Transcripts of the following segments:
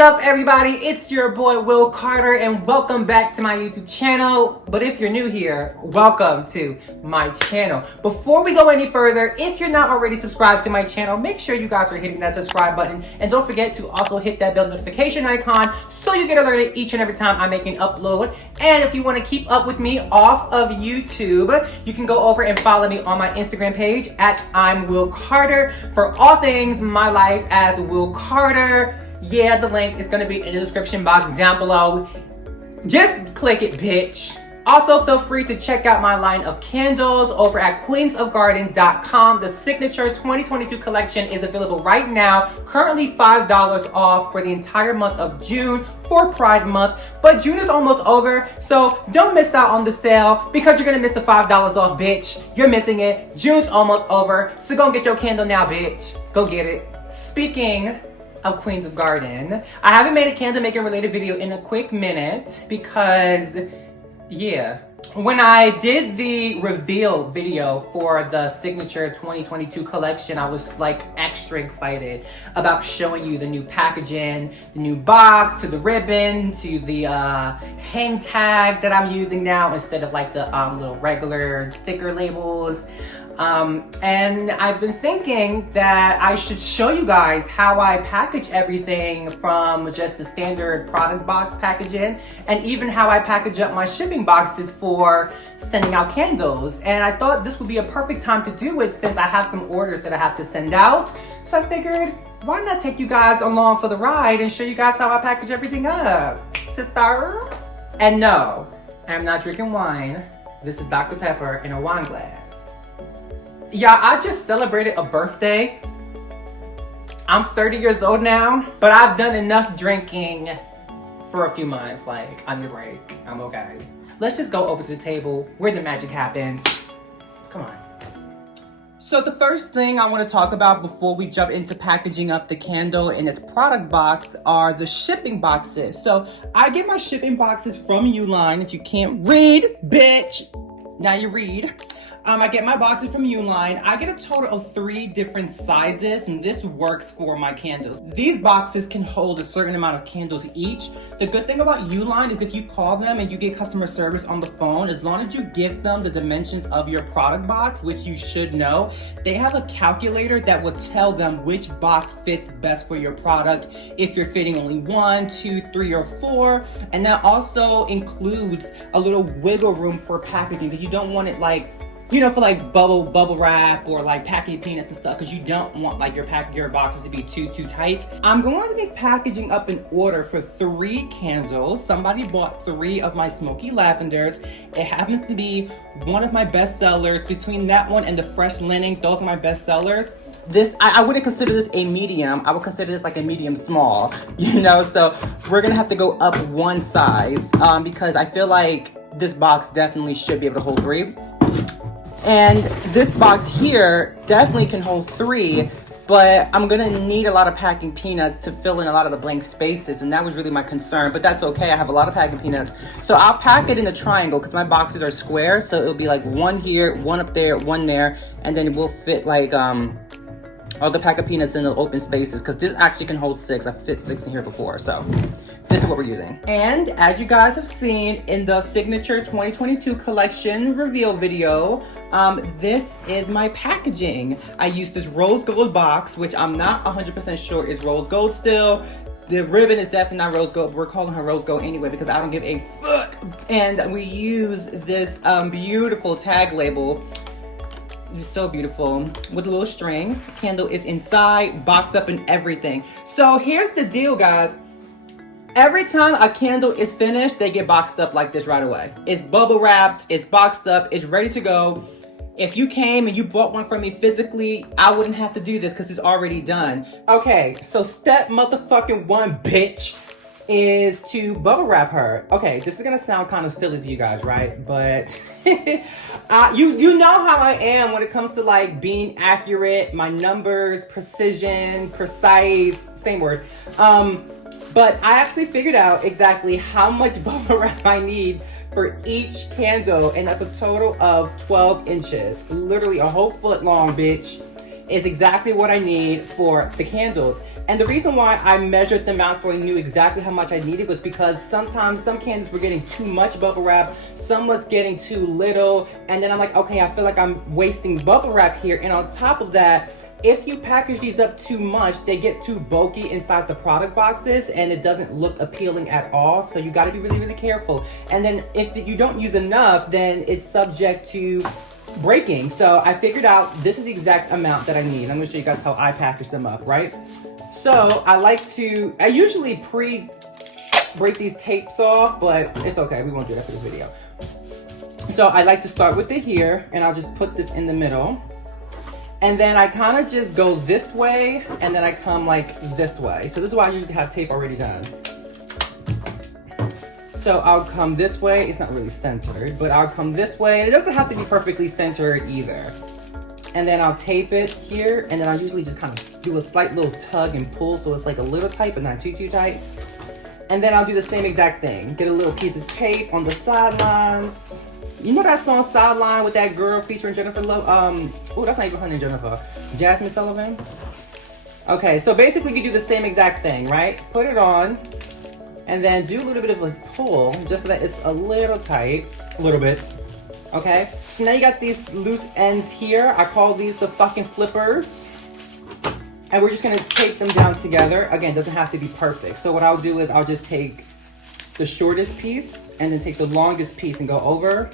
up, everybody? It's your boy Will Carter and welcome back to my YouTube channel. But if you're new here, welcome to my channel. Before we go any further, if you're not already subscribed to my channel, make sure you guys are hitting that subscribe button and don't forget to also hit that bell notification icon so you get alerted each and every time I make an upload. And if you want to keep up with me off of YouTube, you can go over and follow me on my Instagram page at I'm Will Carter for all things my life as Will Carter. Yeah, the link is going to be in the description box down below. Just click it, bitch. Also, feel free to check out my line of candles over at queensofgarden.com. The Signature 2022 collection is available right now. Currently $5 off for the entire month of June for Pride Month. But June is almost over, so don't miss out on the sale because you're going to miss the $5 off, bitch. You're missing it. June's almost over, so go get your candle now, bitch. Go get it. Speaking of Queens of Garden, I haven't made a candle making related video in a quick minute because, yeah, when I did the reveal video for the Signature 2022 collection, I was like extra excited about showing you the new packaging, the new box, to the ribbon, to the hang tag that I'm using now instead of like the little regular sticker labels. And I've been thinking that I should show you guys how I package everything from just the standard product box packaging and even how I package up my shipping boxes for sending out candles. And I thought this would be a perfect time to do it since I have some orders that I have to send out. So I figured, why not take you guys along for the ride and show you guys how I package everything up, sister? And no, I'm not drinking wine. This is Dr. Pepper in a wine glass. Yeah, I just celebrated a birthday. I'm 30 years old now, but I've done enough drinking for a few months. Like, I need a break. I'm okay. Let's just go over to the table where the magic happens. Come on. So the first thing I want to talk about before we jump into packaging up the candle in its product box are the shipping boxes. So I get my shipping boxes from Uline. If you can't read, bitch, now you read. I get my boxes from Uline. I get a total of 3 different sizes, and this works for my candles. These boxes can hold a certain amount of candles each. The good thing about Uline is if you call them and you get customer service on the phone, as long as you give them the dimensions of your product box, which you should know, they have a calculator that will tell them which box fits best for your product, if you're fitting only 1, 2, 3, or 4. And that also includes a little wiggle room for packaging because you don't want it like, you know, for like bubble wrap or like packing peanuts and stuff, because you don't want like your boxes to be too tight. I'm going to be packaging up an order for 3 candles. Somebody bought 3 of my smoky lavenders. It happens to be one of my best sellers. Between that one and the fresh linen, those are my best sellers. This, I wouldn't consider this a medium. I would consider this like a medium small, you know? So we're gonna have to go up 1 size because I feel like this box definitely should be able to hold 3. And this box here definitely can hold 3, but I'm gonna need a lot of packing peanuts to fill in a lot of the blank spaces, and that was really my concern, but that's okay. I have a lot of packing peanuts. So I'll pack it in a triangle because my boxes are square, so it'll be like 1 here, 1 up there, 1 there, and then it will fit like all the pack of peanuts in the open spaces, because this actually can hold 6. I've fit 6 in here before, so this is what we're using. And as you guys have seen in the Signature 2022 collection reveal video, this is my packaging. I used this rose gold box, which I'm not 100% sure is rose gold still. The ribbon is definitely not rose gold. We're calling her rose gold anyway because I don't give a fuck. And we use this beautiful tag label. It's so beautiful with a little string. Candle is inside, boxed up and everything. So here's the deal, guys. Every time a candle is finished, they get boxed up like this right away. It's bubble wrapped, it's boxed up, it's ready to go. If you came and you bought one from me physically, I wouldn't have to do this because it's already done. Okay, so step motherfucking 1, bitch, is to bubble wrap her. Okay, this is gonna sound kind of silly to you guys, right? But you know how I am when it comes to like being accurate, my numbers, precision, precise, same word. But I actually figured out exactly how much bubble wrap I need for each candle, and that's a total of 12 inches. Literally a whole foot long, bitch, is exactly what I need for the candles. And the reason why I measured them out so I knew exactly how much I needed was because sometimes some candies were getting too much bubble wrap, some was getting too little, and then I'm like, okay, I feel like I'm wasting bubble wrap here. And on top of that, if you package these up too much, they get too bulky inside the product boxes and it doesn't look appealing at all. So you gotta be really, really careful. And then if you don't use enough, then it's subject to breaking. So I figured out this is the exact amount that I need. I'm gonna show you guys how I package them up, right? So I usually break these tapes off, but it's okay, we won't do that for this video. So I like to start with it here, and I'll just put this in the middle. And then I kind of just go this way, and then I come like this way. So this is why I usually have tape already done. So I'll come this way. It's not really centered, but I'll come this way. It doesn't have to be perfectly centered either. And then I'll tape it here, and then I'll usually just kind of do a slight little tug and pull so it's like a little tight, but not too tight. And then I'll do the same exact thing. Get a little piece of tape on the sidelines. You know that song Sideline with that girl featuring Jennifer oh, that's not even her name, Jennifer. Jasmine Sullivan? Okay, so basically you do the same exact thing, right? Put it on, and then do a little bit of a pull, just so that it's a little tight, a little bit. Okay, so now you got these loose ends here. I call these the fucking flippers. And we're just gonna tape them down together. Again, it doesn't have to be perfect. So what I'll do is I'll just take the shortest piece and then take the longest piece and go over.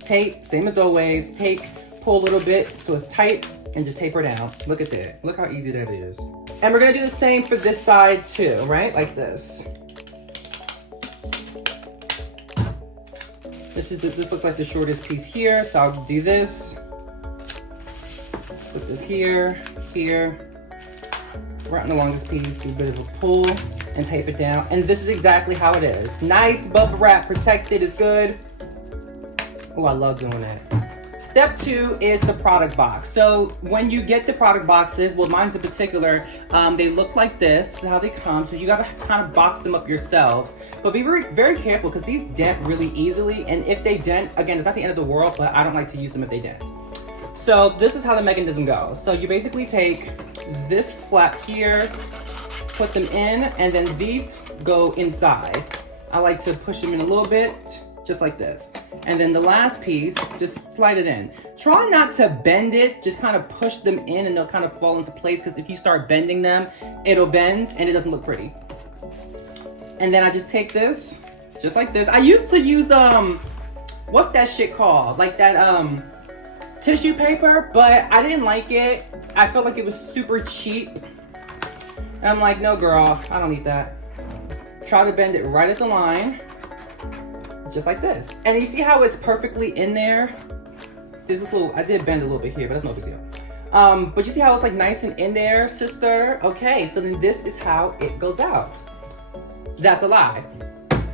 Tape, same as always. Take, pull a little bit so it's tight and just taper down. Look at that, look how easy that is. And we're gonna do the same for this side too, right? Like this. This looks like the shortest piece here, so I'll do this. Put this here, right on the longest piece, do a bit of a pull and tape it down. And this is exactly how it is. Nice bubble wrap, protected, is good. Oh, I love doing that. Step 2 is the product box. So when you get the product boxes, well, mine's in particular, they look like this. This is how they come. So you gotta kind of box them up yourselves. But be very, very careful because these dent really easily. And if they dent, again, it's not the end of the world, but I don't like to use them if they dent. So this is how the mechanism goes. So you basically take this flap here, put them in, and then these go inside. I like to push them in a little bit, just like this. And then the last piece, just slide it in. Try not to bend it, just kind of push them in and they'll kind of fall into place, because if you start bending them, it'll bend and it doesn't look pretty. And then I just take this, just like this. I used to use, what's that shit called? Like that, tissue paper, but I didn't like it. I felt like it was super cheap. And I'm like, no girl, I don't need that. Try to bend it right at the line, just like this. And you see how it's perfectly in there? There's this little, I did bend a little bit here, but that's no big deal. But you see how it's like nice and in there, sister? Okay, so then this is how it goes out. That's a lie.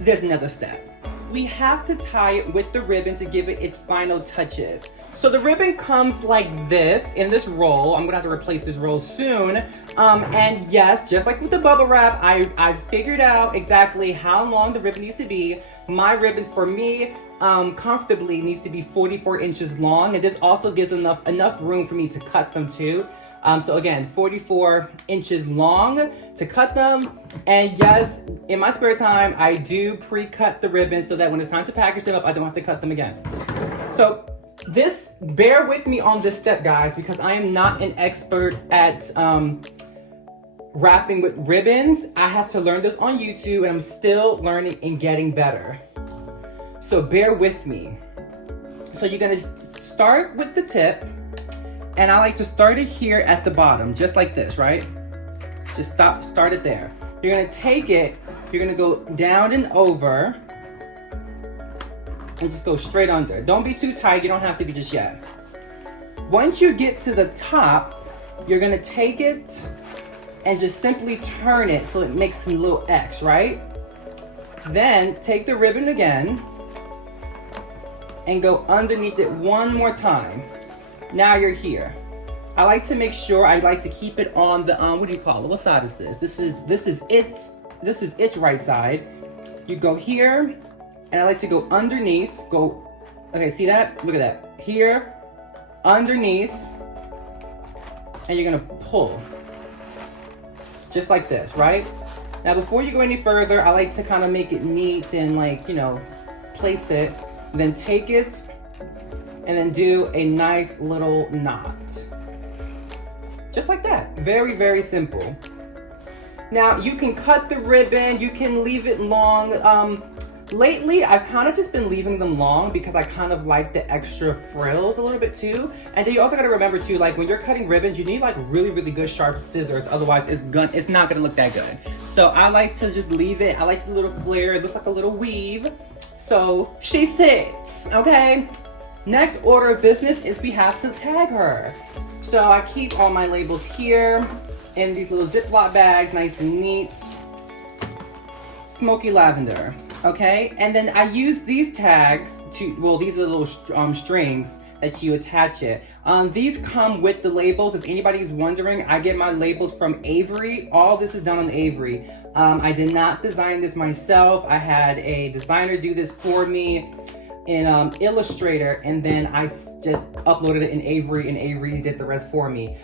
There's another step. We have to tie it with the ribbon to give it its final touches. So the ribbon comes like this, in this roll. I'm gonna have to replace this roll soon. And yes, just like with the bubble wrap, I figured out exactly how long the ribbon needs to be. My ribbon, for me, comfortably needs to be 44 inches long. And this also gives enough room for me to cut them too. So again, 44 inches long to cut them. And yes, in my spare time, I do pre-cut the ribbons so that when it's time to package them up, I don't have to cut them again. So this, bear with me on this step, guys, because I am not an expert at wrapping with ribbons. I had to learn this on YouTube and I'm still learning and getting better. So bear with me. So you're gonna start with the tip, and I like to start it here at the bottom, just like this, right? Just start it there. You're gonna take it, you're gonna go down and over, and just go straight under. Don't be too tight, you don't have to be just yet. Once you get to the top, you're gonna take it and just simply turn it so it makes a little X, right? Then take the ribbon again and go underneath it one more time. Now you're here. I like to make sure, I like to keep it on the, what do you call it? What side is this? This is its right side. You go here, and I like to go underneath, okay, see that? Look at that. Here, underneath, and you're gonna pull. just like this, right? Now, before you go any further, I like to kind of make it neat and like, you know, place it, then take it and then do a nice little knot. Just like that. Very, very simple. Now, you can cut the ribbon, you can leave it long. Lately, I've kind of just been leaving them long because I kind of like the extra frills a little bit too. And then you also got to remember too, like when you're cutting ribbons, you need like really, really good sharp scissors. Otherwise, it's not gonna look that good. So I like to just leave it. I like the little flare. It looks like a little weave. So she sits, okay? Next order of business is we have to tag her. So I keep all my labels here in these little Ziploc bags, nice and neat. Smoky lavender. Okay, and then I use these tags to, well, these are little strings that you attach it. These come with the labels. If anybody's wondering, I get my labels from Avery. All this is done on Avery. I did not design this myself. I had a designer do this for me in Illustrator, and then I just uploaded it in Avery, and Avery did the rest for me.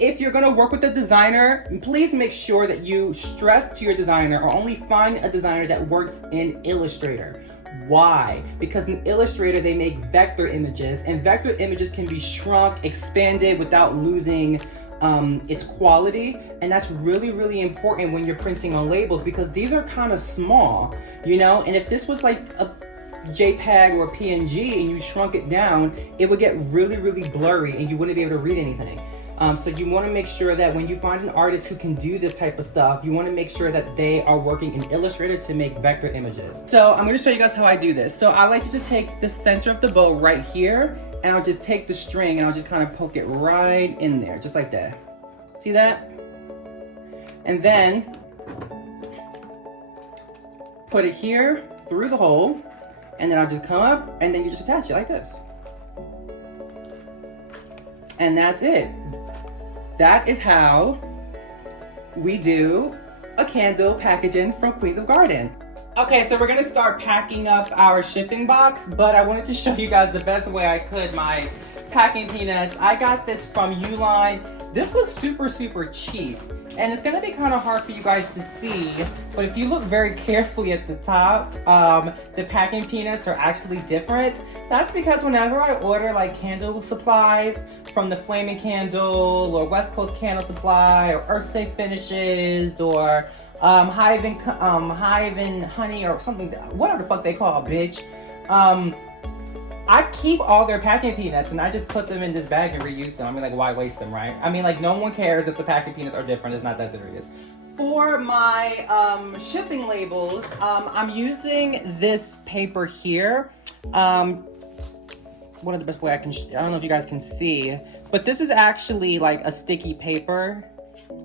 If you're gonna work with a designer, please make sure that you stress to your designer or only find a designer that works in Illustrator. Why? Because in Illustrator, they make vector images, and vector images can be shrunk, expanded without losing its quality. And that's really, really important when you're printing on labels, because these are kind of small, you know? And if this was like a JPEG or PNG and you shrunk it down, it would get really, really blurry and you wouldn't be able to read anything. So you want to make sure that when you find an artist who can do this type of stuff, you want to make sure that they are working in Illustrator to make vector images. So I'm going to show you guys how I do this. So I like to just take the center of the bow right here, and I'll just take the string and I'll just kind of poke it right in there, just like that. See that? And then put it here through the hole. And then I'll just come up and then you just attach it like this. And that's it. That is how we do a candle packaging from Queens of Garden. Okay, so we're gonna start packing up our shipping box, but I wanted to show you guys the best way I could my packing peanuts. I got this from Uline. This was super, super cheap. And it's gonna be kind of hard for you guys to see, but if you look very carefully at the top, the packing peanuts are actually different. That's because whenever I order like candle supplies from the Flaming Candle or West Coast Candle Supply or Earth Safe Finishes or Hive and Honey or something, whatever the fuck they call it, bitch. I keep all their packing peanuts and I just put them in this bag and reuse them. I mean, like, why waste them, right? I mean, like, no one cares if the packing peanuts are different. It's not that serious. For my shipping labels, I'm using this paper here. One of the best way I don't know if you guys can see, but this is actually like a sticky paper.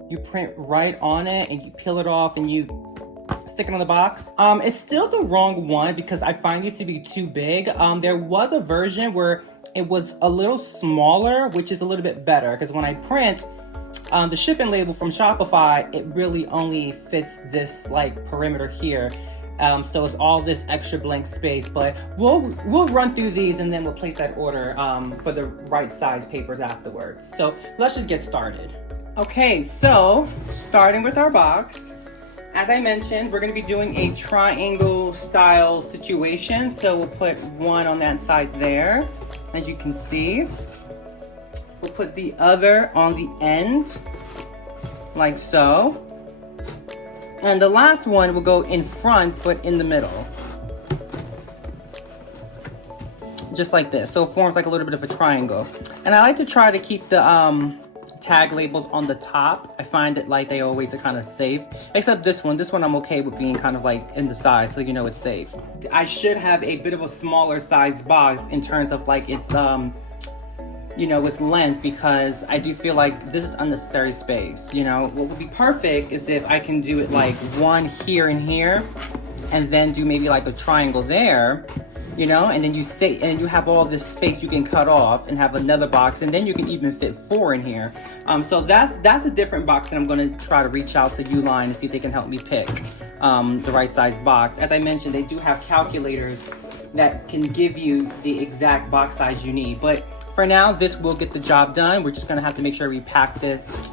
You print right on it and you peel it off and you stick it on the box. It's still the wrong one because I find these to be too big. There was a version where it was a little smaller, which is a little bit better because when I print the shipping label from Shopify, it really only fits this like perimeter here. So it's all this extra blank space, but we'll run through these and then we'll place that order for the right size papers afterwards. So let's just get started. Okay, so starting with our box. As I mentioned, we're going to be doing a triangle style situation. So we'll put one on that side there, as you can see. We'll put the other on the end, like so. And the last one will go in front, but in the middle. Just like this. So it forms like a little bit of a triangle. And I like to try to keep the tag labels on the top. I find that like they always are kind of safe, except this one I'm okay with being kind of like in the side, so you know it's safe. I should have a bit of a smaller size box in terms of like its you know, its length, because I do feel like this is unnecessary space. You know, what would be perfect is if I can do it like one here and here and then do maybe like a triangle there, you know, and then you have all this space you can cut off and have another box, and then you can even fit 4 in here. So that's a different box, and I'm going to try to reach out to Uline and see if they can help me pick the right size box. As I mentioned, they do have calculators that can give you the exact box size you need, but for now, this will get the job done. We're just going to have to make sure we pack this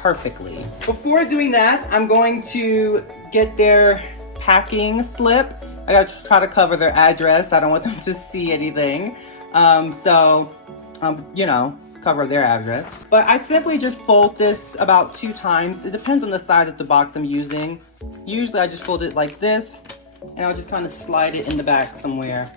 perfectly. Before doing that, I'm going to get their packing slip. I gotta try to cover their address. I don't want them to see anything. You know, cover their address. But I simply just fold this about 2 times. It depends on the size of the box I'm using. Usually I just fold it like this, and I'll just kind of slide it in the back somewhere.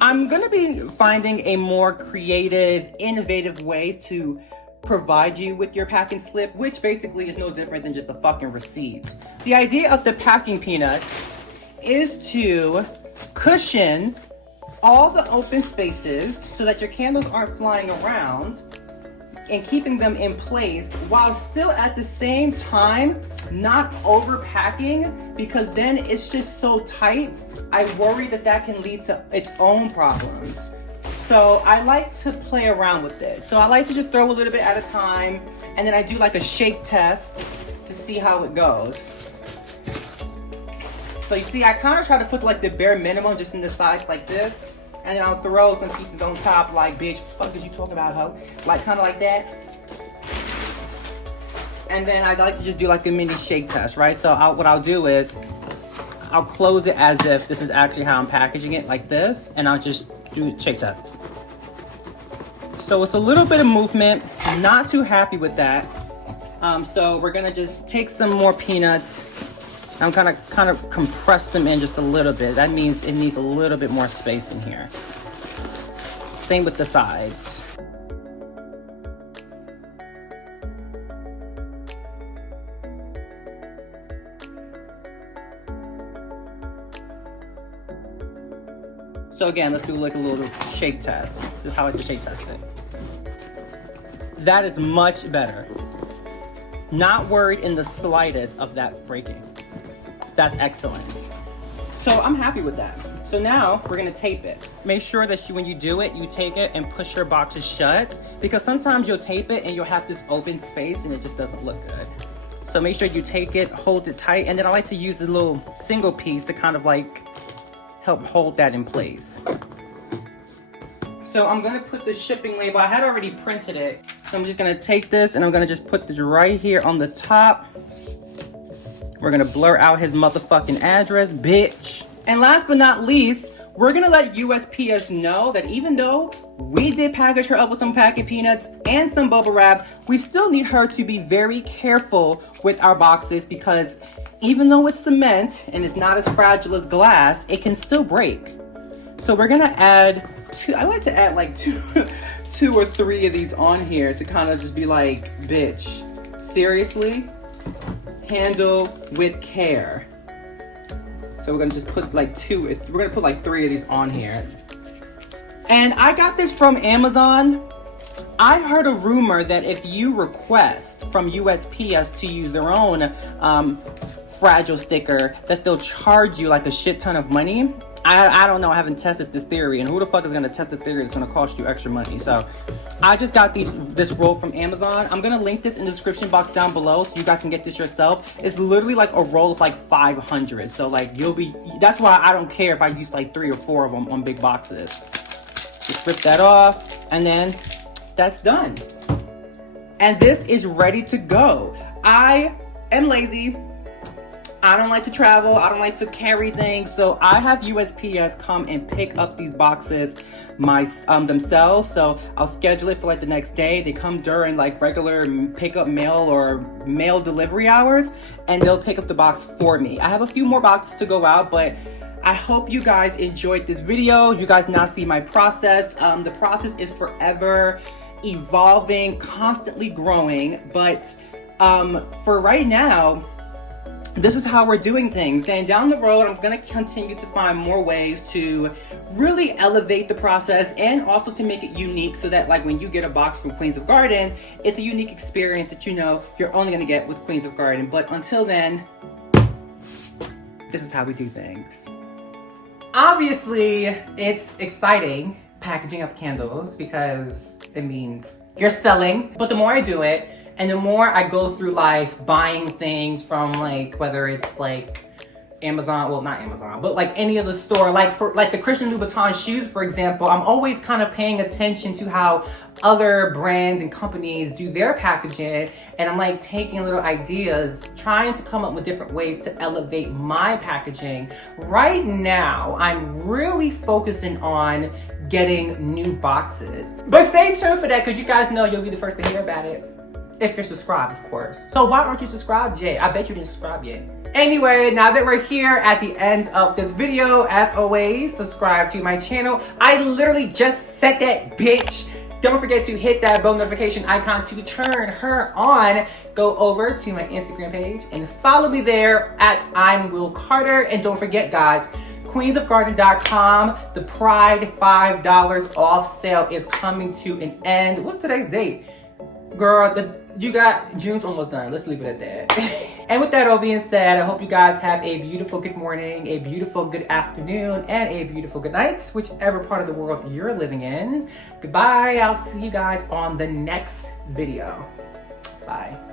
I'm gonna be finding a more creative, innovative way to provide you with your packing slip, which basically is no different than just a fucking receipt. The idea of the packing peanut is to cushion all the open spaces so that your candles aren't flying around and keeping them in place while still at the same time not overpacking, because then it's just so tight. I worry that that can lead to its own problems. So I like to play around with it. So I like to just throw a little bit at a time, and then I do like a shake test to see how it goes. So you see, I kind of try to put like the bare minimum just in the sides like this, and then I'll throw some pieces on top like, bitch, fuck is you talking about, ho? Like kind of like that. And then I like to just do like a mini shake test, right? So what I'll do is I'll close it as if this is actually how I'm packaging it, like this, and I'll just do shake test. So it's a little bit of movement. Not too happy with that. So we're gonna just take some more peanuts. I'm kind of compress them in just a little bit. That means it needs a little bit more space in here. Same with the sides. So again, let's do like a little shake test. This is how I like to shake test it. That is much better. Not worried in the slightest of that breaking. That's excellent. So I'm happy with that. So now we're gonna tape it. Make sure that when you do it, you take it and push your boxes shut, because sometimes you'll tape it and you'll have this open space and it just doesn't look good. So make sure you take it, hold it tight, and then I like to use a little single piece to kind of like help hold that in place. So I'm gonna put the shipping label. I had already printed it. So I'm just gonna take this and I'm gonna just put this right here on the top. We're gonna blur out his motherfucking address, bitch. And last but not least, we're gonna let USPS know that even though we did package her up with some packing peanuts and some bubble wrap, we still need her to be very careful with our boxes, because even though it's cement and it's not as fragile as glass, it can still break. So we're gonna add I like to add like two or three of these on here to kind of just be like, bitch, seriously? Handle with care. So we're gonna just put like we're gonna put like 3 of these on here. And I got this from Amazon. I heard a rumor that if you request from USPS to use their own fragile sticker, that they'll charge you like a shit ton of money. I don't know, I haven't tested this theory, and who the fuck is gonna test a theory that's gonna cost you extra money? So I just got this roll from Amazon. I'm gonna link this in the description box down below so you guys can get this yourself. It's literally like a roll of like 500. So like that's why I don't care if I use like 3 or 4 of them on big boxes. Just rip that off, and then that's done. And this is ready to go. I am lazy. I don't like to travel. I don't like to carry things. So I have USPS come and pick up these boxes themselves. So I'll schedule it for like the next day. They come during like regular pickup mail or mail delivery hours, and they'll pick up the box for me. I have a few more boxes to go out, but I hope you guys enjoyed this video. You guys now see my process. The process is forever evolving, constantly growing. But for right now, this is how we're doing things. And down the road, I'm gonna continue to find more ways to really elevate the process and also to make it unique, so that like when you get a box from Queens of Garden, it's a unique experience that you know you're only gonna get with Queens of Garden. But until then, this is how we do things. Obviously, it's exciting packaging up candles because it means you're selling. But the more I do it, and the more I go through life buying things from like, whether it's like Amazon, well, not Amazon, but like any of the store, like for like the Christian Louboutin shoes, for example, I'm always kind of paying attention to how other brands and companies do their packaging, and I'm like taking little ideas, trying to come up with different ways to elevate my packaging. Right now, I'm really focusing on getting new boxes, but stay tuned for that because you guys know you'll be the first to hear about it if you're subscribed, of course. So why aren't you subscribed yet? I bet you didn't subscribe yet. Anyway, now that we're here at the end of this video, as always, subscribe to my channel. I literally just said that, bitch. Don't forget to hit that bell notification icon to turn her on. Go over to my Instagram page and follow me there at I'm Will Carter. And don't forget, guys, queensofgarden.com, the Pride $5 off sale is coming to an end. What's today's date? Girl, June's almost done. Let's leave it at that. And with that all being said, I hope you guys have a beautiful good morning, a beautiful good afternoon, and a beautiful good night, whichever part of the world you're living in. Goodbye. I'll see you guys on the next video. Bye.